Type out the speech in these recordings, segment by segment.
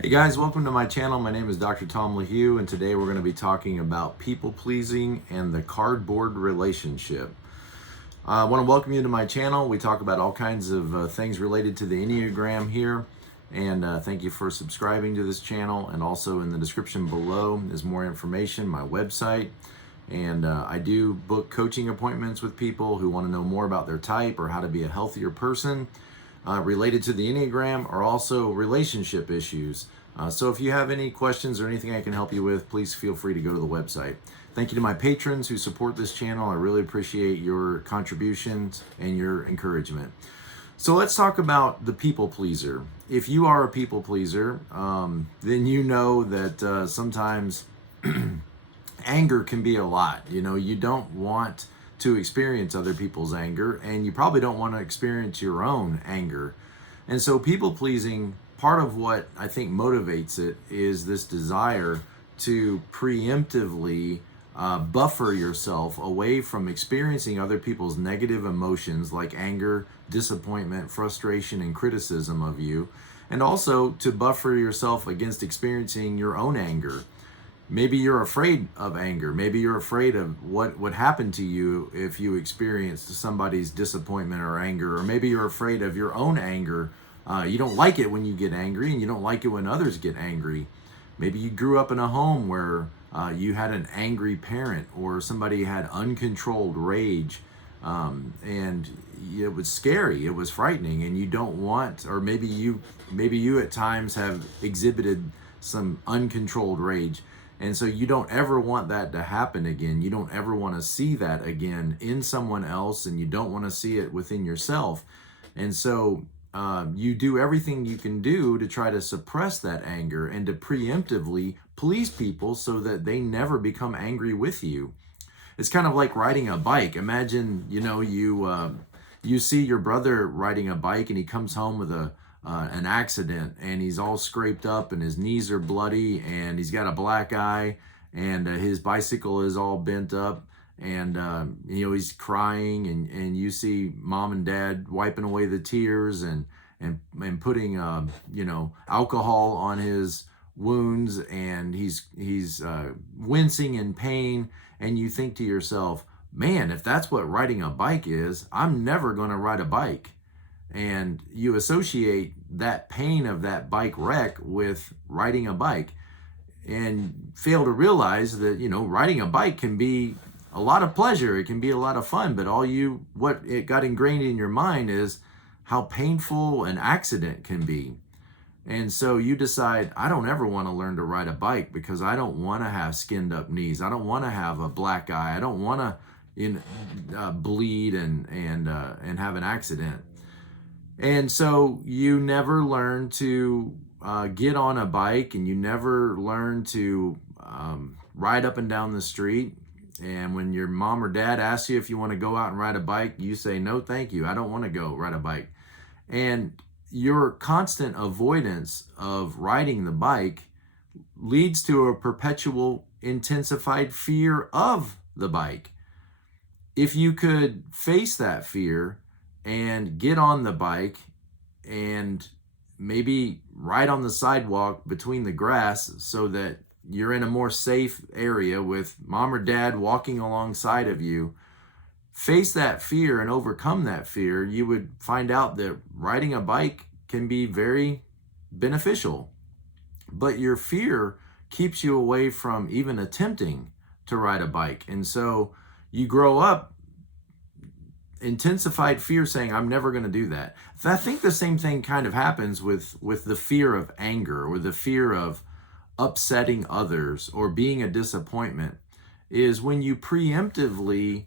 Hey guys, welcome to my channel. My name is Dr. Tom LaHue, and today we're going to be talking about people pleasing and the cardboard relationship. I want to welcome you to my channel. We talk about all kinds of things related to the Enneagram here, and thank you for subscribing to this channel. And also in the description below is more information, my website, and I do book coaching appointments with people who want to know more about their type or how to be a healthier person. Related to the Enneagram or also relationship issues. So if you have any questions or anything I can help you with, please feel free to go to the website. Thank you to my patrons who support this channel. I really appreciate your contributions and your encouragement. So let's talk about the people pleaser. If you are a people pleaser, then you know that sometimes anger can be a lot. You know, you don't want to experience other people's anger, and you probably don't want to experience your own anger. And so people pleasing, part of what I think motivates it is this desire to preemptively buffer yourself away from experiencing other people's negative emotions like anger, disappointment, frustration, and criticism of you, and also to buffer yourself against experiencing your own anger. Maybe you're afraid of anger. Maybe you're afraid of what would happen to you if you experienced somebody's disappointment or anger. Or maybe you're afraid of your own anger. You don't like it when you get angry, and you don't like it when others get angry. Maybe you grew up in a home where you had an angry parent, or somebody had uncontrolled rage, and it was scary. It was frightening, and you don't want. Or maybe you at times have exhibited some uncontrolled rage. And so you don't ever want that to happen again. You don't ever want to see that again in someone else, and you don't want to see it within yourself. And so you do everything you can do to try to suppress that anger and to preemptively please people so that they never become angry with you. It's kind of like riding a bike. Imagine, you see your brother riding a bike, and he comes home with an accident, and he's all scraped up, and his knees are bloody, and he's got a black eye, and his bicycle is all bent up, and he's crying, and you see mom and dad wiping away the tears and putting alcohol on his wounds, and he's wincing in pain, and you think to yourself, man, if that's what riding a bike is, I'm never going to ride a bike. And you associate that pain of that bike wreck with riding a bike, and fail to realize that, riding a bike can be a lot of pleasure. It can be a lot of fun, but what it got ingrained in your mind is how painful an accident can be. And so you decide, I don't ever want to learn to ride a bike because I don't want to have skinned up knees. I don't want to have a black eye. I don't want to bleed and have an accident. And so you never learn to get on a bike, and you never learn to ride up and down the street. And when your mom or dad asks you if you want to go out and ride a bike, you say, no, thank you. I don't want to go ride a bike. And your constant avoidance of riding the bike leads to a perpetual intensified fear of the bike. If you could face that fear and get on the bike and maybe ride on the sidewalk between the grass so that you're in a more safe area with mom or dad walking alongside of you, face that fear and overcome that fear, you would find out that riding a bike can be very beneficial. But your fear keeps you away from even attempting to ride a bike. And so you grow up intensified fear, saying, I'm never going to do that. I think the same thing kind of happens with the fear of anger, or the fear of upsetting others or being a disappointment, is when you preemptively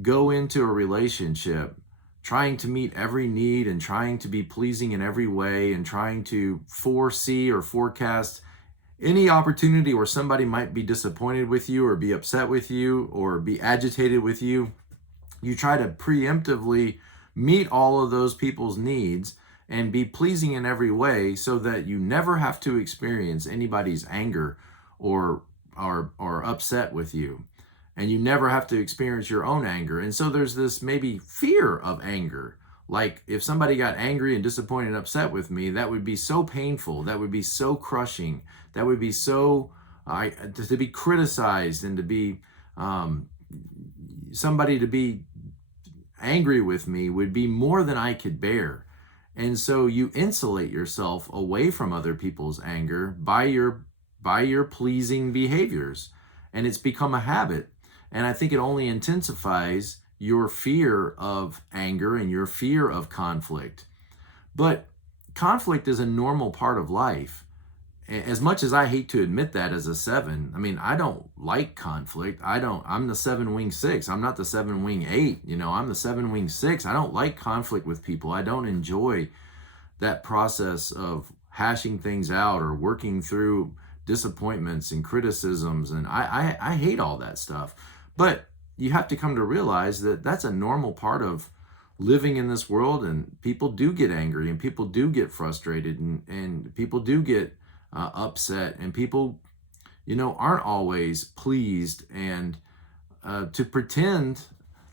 go into a relationship trying to meet every need and trying to be pleasing in every way and trying to foresee or forecast any opportunity where somebody might be disappointed with you or be upset with you or be agitated with you. You try to preemptively meet all of those people's needs and be pleasing in every way so that you never have to experience anybody's anger or upset with you. And you never have to experience your own anger. And so there's this maybe fear of anger. Like if somebody got angry and disappointed and upset with me, that would be so painful. That would be so crushing. That would be so, to be criticized and to be somebody to be angry with me would be more than I could bear. And so you insulate yourself away from other people's anger by your pleasing behaviors. And it's become a habit. And I think it only intensifies your fear of anger and your fear of conflict. But conflict is a normal part of life. As much as I hate to admit that as a 7, I mean, I don't like conflict. I'm the 7-wing 6. I'm not the 7-wing 8. I'm the 7-wing 6. I don't like conflict with people. I don't enjoy that process of hashing things out or working through disappointments and criticisms. And I hate all that stuff. But you have to come to realize that that's a normal part of living in this world. And people do get angry and people do get frustrated and people do get upset, and people, aren't always pleased. And to pretend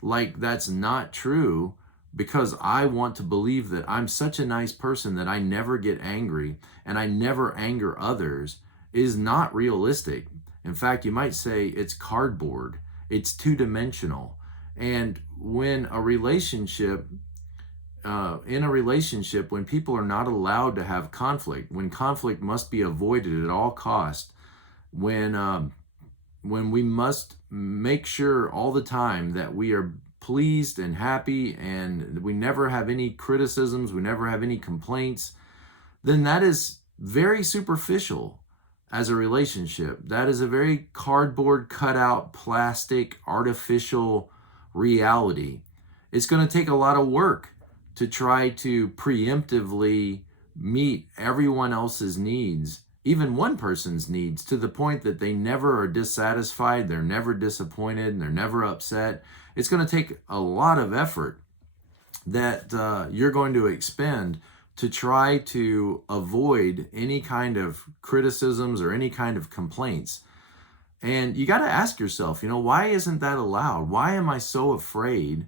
like that's not true because I want to believe that I'm such a nice person that I never get angry and I never anger others is not realistic. In fact, you might say it's cardboard. It's two-dimensional. And when in a relationship, when people are not allowed to have conflict, when conflict must be avoided at all costs, when we must make sure all the time that we are pleased and happy and we never have any criticisms, we never have any complaints, then that is very superficial as a relationship. That is a very cardboard cutout, plastic, artificial reality. It's going to take a lot of work to try to preemptively meet everyone else's needs, even one person's needs, to the point that they never are dissatisfied, they're never disappointed, and they're never upset. It's going to take a lot of effort that you're going to expend to try to avoid any kind of criticisms or any kind of complaints. And you got to ask yourself, why isn't that allowed? Why am I so afraid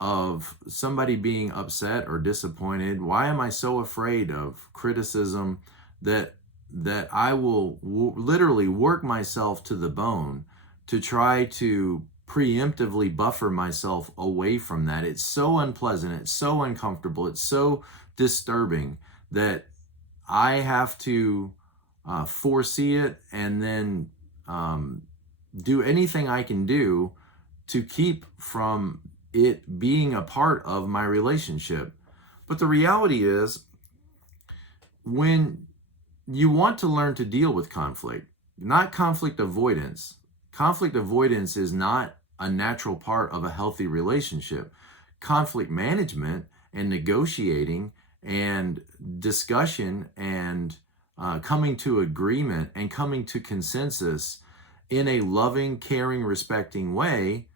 of somebody being upset or disappointed? Why am I so afraid of criticism that I will literally work myself to the bone to try to preemptively buffer myself away from that? It's so unpleasant, it's so uncomfortable, it's so disturbing that I have to foresee it and then do anything I can do to keep from it being a part of my relationship. But the reality is, when you want to learn to deal with conflict, not conflict avoidance. Conflict avoidance is not a natural part of a healthy relationship. Conflict management and negotiating and discussion and coming to agreement and coming to consensus in a loving, caring, respecting way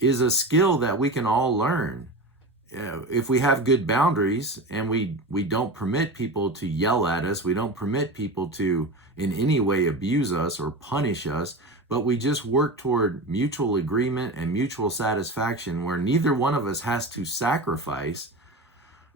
is a skill that we can all learn. If we have good boundaries and we don't permit people to yell at us, we don't permit people to in any way abuse us or punish us, but we just work toward mutual agreement and mutual satisfaction where neither one of us has to sacrifice.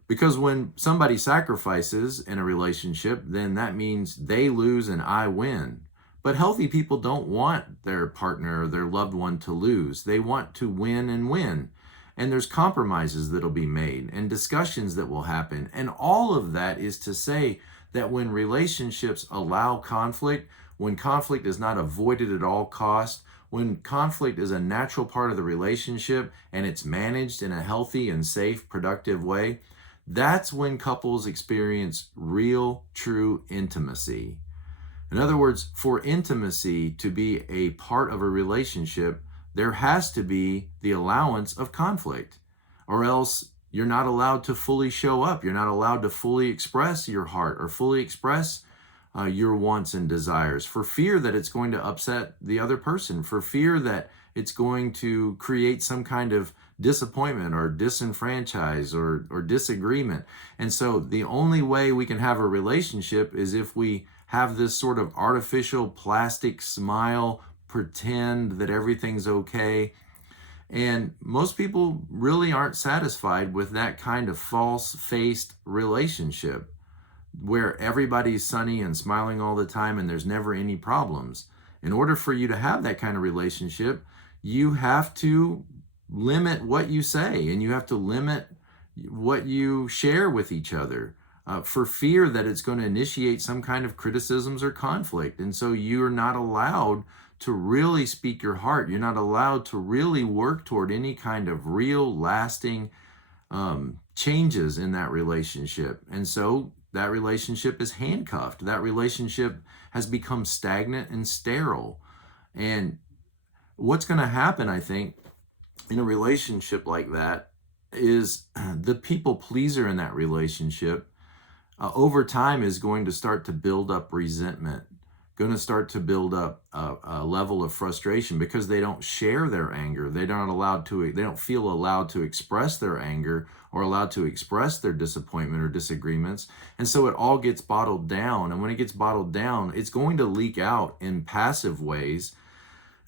Because when somebody sacrifices in a relationship, then that means they lose and I win. But healthy people don't want their partner or their loved one to lose. They want to win and win. And there's compromises that'll be made and discussions that will happen. And all of that is to say that when relationships allow conflict, when conflict is not avoided at all costs, when conflict is a natural part of the relationship and it's managed in a healthy and safe, productive way, that's when couples experience real, true intimacy. In other words, for intimacy to be a part of a relationship, there has to be the allowance of conflict, or else you're not allowed to fully show up. You're not allowed to fully express your heart or fully express your wants and desires, for fear that it's going to upset the other person, for fear that it's going to create some kind of disappointment or disenfranchise or disagreement. And so the only way we can have a relationship is if we have this sort of artificial plastic smile, pretend that everything's okay. And most people really aren't satisfied with that kind of false-faced relationship where everybody's sunny and smiling all the time and there's never any problems. In order for you to have that kind of relationship, you have to limit what you say and you have to limit what you share with each other for fear that it's going to initiate some kind of criticisms or conflict. And so you're not allowed to really speak your heart. You're not allowed to really work toward any kind of real lasting changes in that relationship. And so that relationship is handcuffed. That relationship has become stagnant and sterile. And what's going to happen, I think, in a relationship like that is the people pleaser in that relationship over time is going to start to build up resentment, going to start to build up a level of frustration because they don't share their anger. They don't feel allowed to express their anger or allowed to express their disappointment or disagreements. And so it all gets bottled down. And when it gets bottled down, it's going to leak out in passive ways.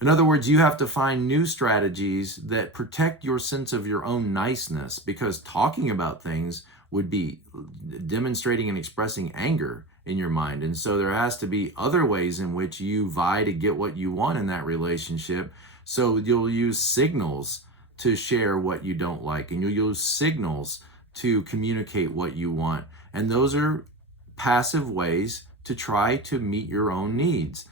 In other words, you have to find new strategies that protect your sense of your own niceness, because talking about things would be demonstrating and expressing anger in your mind. And so there has to be other ways in which you vie to get what you want in that relationship. So you'll use signals to share what you don't like, and you'll use signals to communicate what you want. And those are passive ways to try to meet your own needs.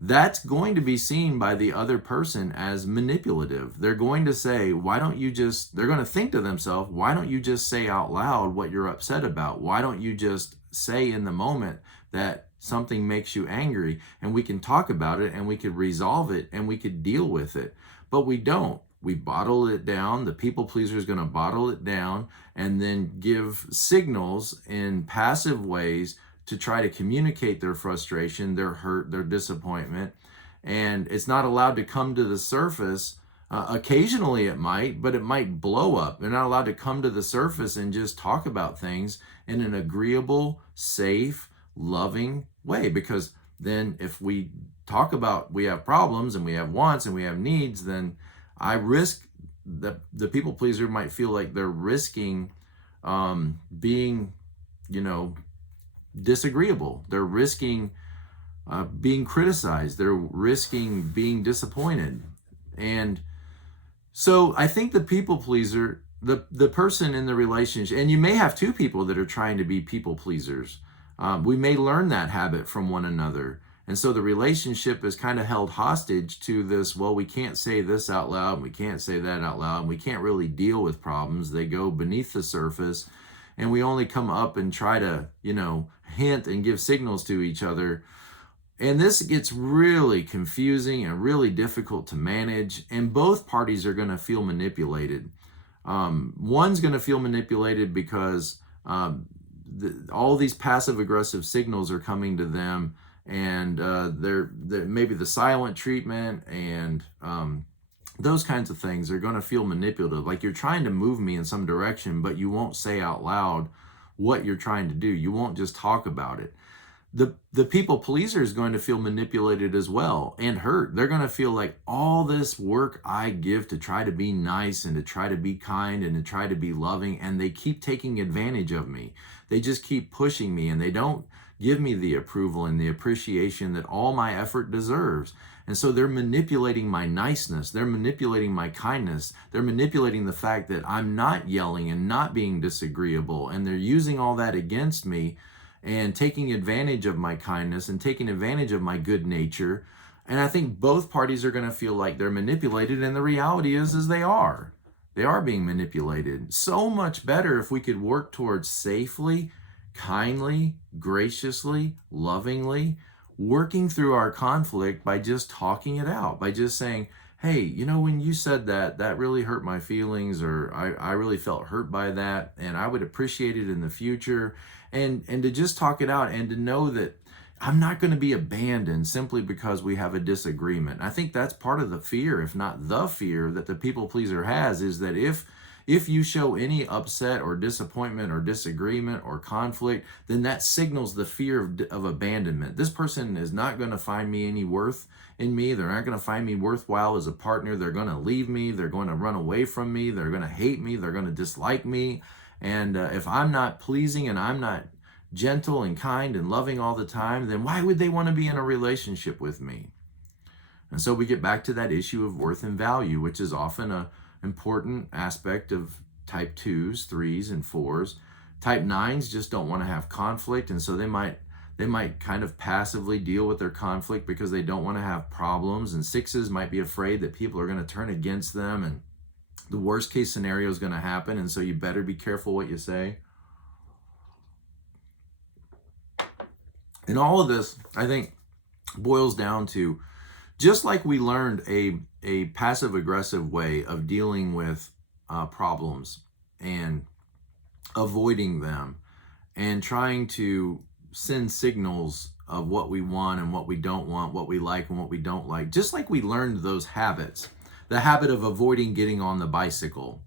That's going to be seen by the other person as manipulative. They're going to say, they're going to think to themselves, why don't you just say out loud what you're upset about? Why don't you just say in the moment that something makes you angry and we can talk about it and we could resolve it and we could deal with it? But we don't. We bottle it down. The people pleaser is going to bottle it down and then give signals in passive ways to try to communicate their frustration, their hurt, their disappointment. And it's not allowed to come to the surface. Occasionally it might, but it might blow up. They're not allowed to come to the surface and just talk about things in an agreeable, safe, loving way. Because then if we talk about we have problems and we have wants and we have needs, then I risk that the people pleaser might feel like they're risking being, disagreeable. They're risking being criticized. They're risking being disappointed. And so I think the people pleaser, the person in the relationship, and you may have two people that are trying to be people pleasers. We may learn that habit from one another. And so the relationship is kind of held hostage to this, well, we can't say this out loud, and we can't say that out loud, and we can't really deal with problems. They go beneath the surface, and we only come up and try to, hint and give signals to each other. And this gets really confusing and really difficult to manage, and both parties are going to feel manipulated. One's going to feel manipulated because all these passive aggressive signals are coming to them, and they're maybe the silent treatment and those kinds of things are going to feel manipulative. Like you're trying to move me in some direction, but you won't say out loud what you're trying to do. You won't just talk about it. The people pleaser is going to feel manipulated as well and hurt. They're going to feel like all this work I give to try to be nice and to try to be kind and to try to be loving, and they keep taking advantage of me. They just keep pushing me, and they don't give me the approval and the appreciation that all my effort deserves. And so they're manipulating my niceness. They're manipulating my kindness. They're manipulating the fact that I'm not yelling and not being disagreeable. And they're using all that against me and taking advantage of my kindness and taking advantage of my good nature. And I think both parties are going to feel like they're manipulated. And the reality is they are. They are being manipulated. So much better if we could work towards safely, kindly, graciously, lovingly, working through our conflict by just talking it out, by just saying, hey, when you said that, that really hurt my feelings, or I really felt hurt by that, and I would appreciate it in the future. And to just talk it out and to know that I'm not going to be abandoned simply because we have a disagreement. I think that's part of the fear, if not the fear, that the people pleaser has, is that if If you show any upset or disappointment or disagreement or conflict, then that signals the fear of abandonment. This person is not going to find me any worth in me. They're not going to find me worthwhile as a partner. They're going to leave me. They're going to run away from me. They're going to hate me. They're going to dislike me. And if I'm not pleasing and I'm not gentle and kind and loving all the time, then why would they want to be in a relationship with me? And so we get back to that issue of worth and value, which is often an important aspect of type 2s, 3s, and 4s. Type 9s just don't want to have conflict, and so they might kind of passively deal with their conflict because they don't want to have problems. And 6s might be afraid that people are going to turn against them and the worst case scenario is going to happen, and so you better be careful what you say. And all of this, I think, boils down to, just like we learned a passive-aggressive way of dealing with problems and avoiding them and trying to send signals of what we want and what we don't want, what we like and what we don't like, just like we learned those habits, the habit of avoiding getting on the bicycle,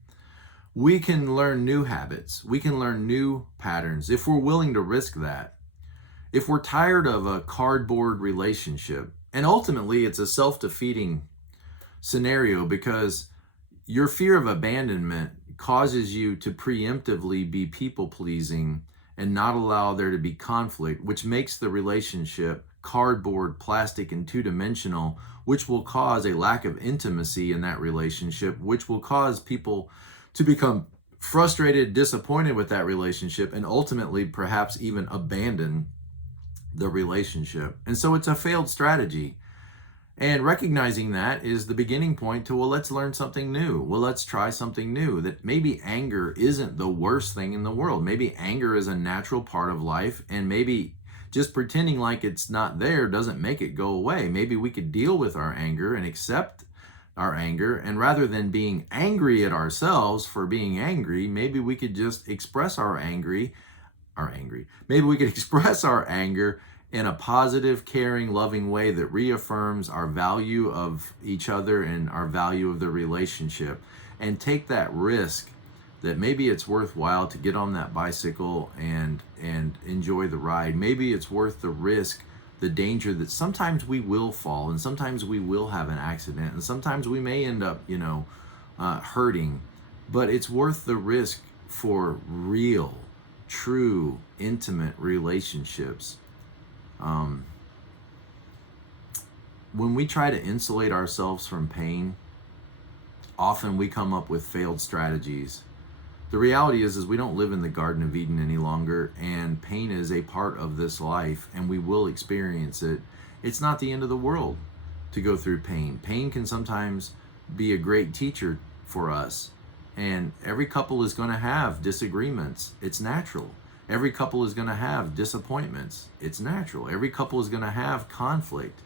we can learn new habits. We can learn new patterns if we're willing to risk that. If we're tired of a cardboard relationship, and ultimately it's a self-defeating scenario because your fear of abandonment causes you to preemptively be people-pleasing and not allow there to be conflict, which makes the relationship cardboard, plastic, and two-dimensional, which will cause a lack of intimacy in that relationship, which will cause people to become frustrated, disappointed with that relationship, and ultimately perhaps even abandon the relationship. And so it's a failed strategy. And recognizing that is the beginning point to, well, let's learn something new. Well, let's try something new. That maybe anger isn't the worst thing in the world. Maybe anger is a natural part of life, and maybe just pretending like it's not there doesn't make it go away. Maybe we could deal with our anger and accept our anger, and rather than being angry at ourselves for being angry, maybe we could just express maybe we could express our anger in a positive, caring, loving way that reaffirms our value of each other and our value of the relationship, and take that risk that maybe it's worthwhile to get on that bicycle and enjoy the ride. Maybe it's worth the risk, the danger that sometimes we will fall and sometimes we will have an accident and sometimes we may end up, hurting, but it's worth the risk for real, true, intimate relationships. When we try to insulate ourselves from pain, often we come up with failed strategies. The reality is we don't live in the Garden of Eden any longer, and pain is a part of this life, and we will experience it. It's not the end of the world to go through pain. Pain can sometimes be a great teacher for us, and every couple is going to have disagreements. It's natural. Every couple is going to have disappointments. It's natural. Every couple is going to have conflict.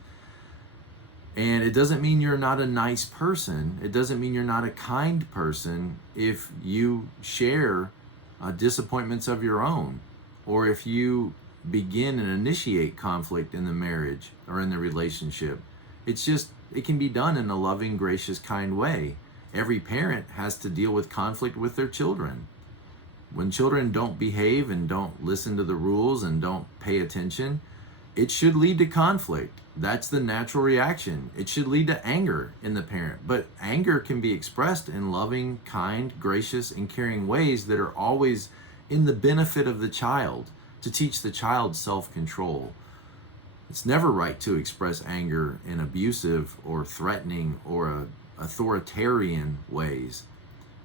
And it doesn't mean you're not a nice person. It doesn't mean you're not a kind person if you share disappointments of your own, or if you begin and initiate conflict in the marriage or in the relationship. It's just, it can be done in a loving, gracious, kind way. Every parent has to deal with conflict with their children. When children don't behave and don't listen to the rules and don't pay attention, it should lead to conflict. That's the natural reaction. It should lead to anger in the parent. But anger can be expressed in loving, kind, gracious, and caring ways that are always in the benefit of the child, to teach the child self-control. It's never right to express anger in abusive or threatening or authoritarian ways.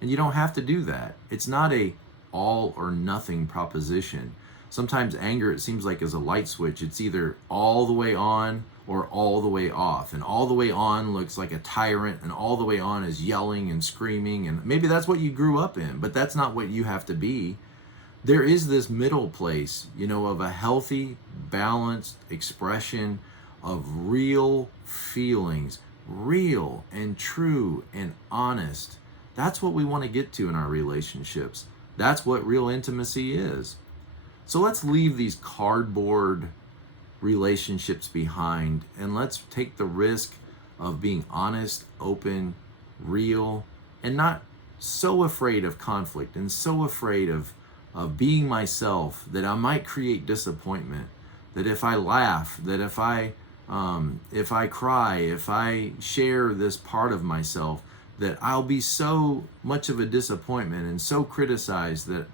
And you don't have to do that. It's not a all or nothing proposition. Sometimes anger, it seems like, is a light switch. It's either all the way on or all the way off. And all the way on looks like a tyrant, and all the way on is yelling and screaming. And maybe that's what you grew up in, but that's not what you have to be. There is this middle place, of a healthy, balanced expression of real feelings, real and true and honest. That's what we want to get to in our relationships. That's what real intimacy is. So let's leave these cardboard relationships behind, and let's take the risk of being honest, open, real, and not so afraid of conflict and so afraid of being myself that I might create disappointment, that if I laugh, that if I cry, if I share this part of myself, that I'll be so much of a disappointment and so criticized that,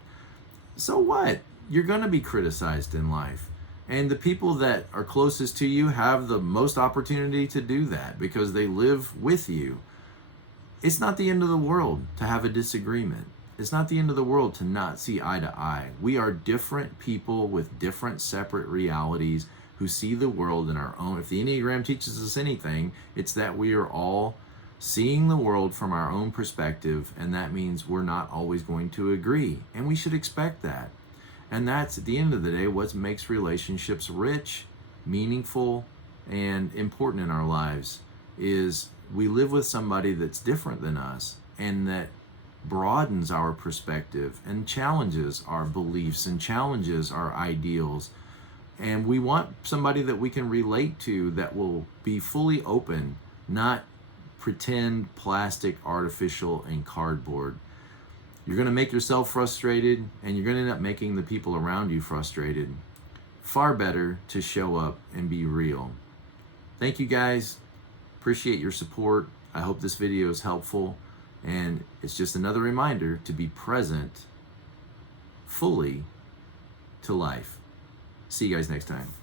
so what? You're going to be criticized in life. And the people that are closest to you have the most opportunity to do that because they live with you. It's not the end of the world to have a disagreement. It's not the end of the world to not see eye to eye. We are different people with different separate realities who see the world in our own. If the Enneagram teaches us anything, it's that we are all seeing the world from our own perspective, and that means we're not always going to agree, and we should expect that. And that's, at the end of the day, what makes relationships rich, meaningful, and important in our lives, is we live with somebody that's different than us and that broadens our perspective and challenges our beliefs and challenges our ideals. And we want somebody that we can relate to that will be fully open, not pretend, plastic, artificial, and cardboard. You're going to make yourself frustrated, and you're going to end up making the people around you frustrated. Far better to show up and be real. Thank you guys. Appreciate your support. I hope this video is helpful, and it's just another reminder to be present fully to life. See you guys next time.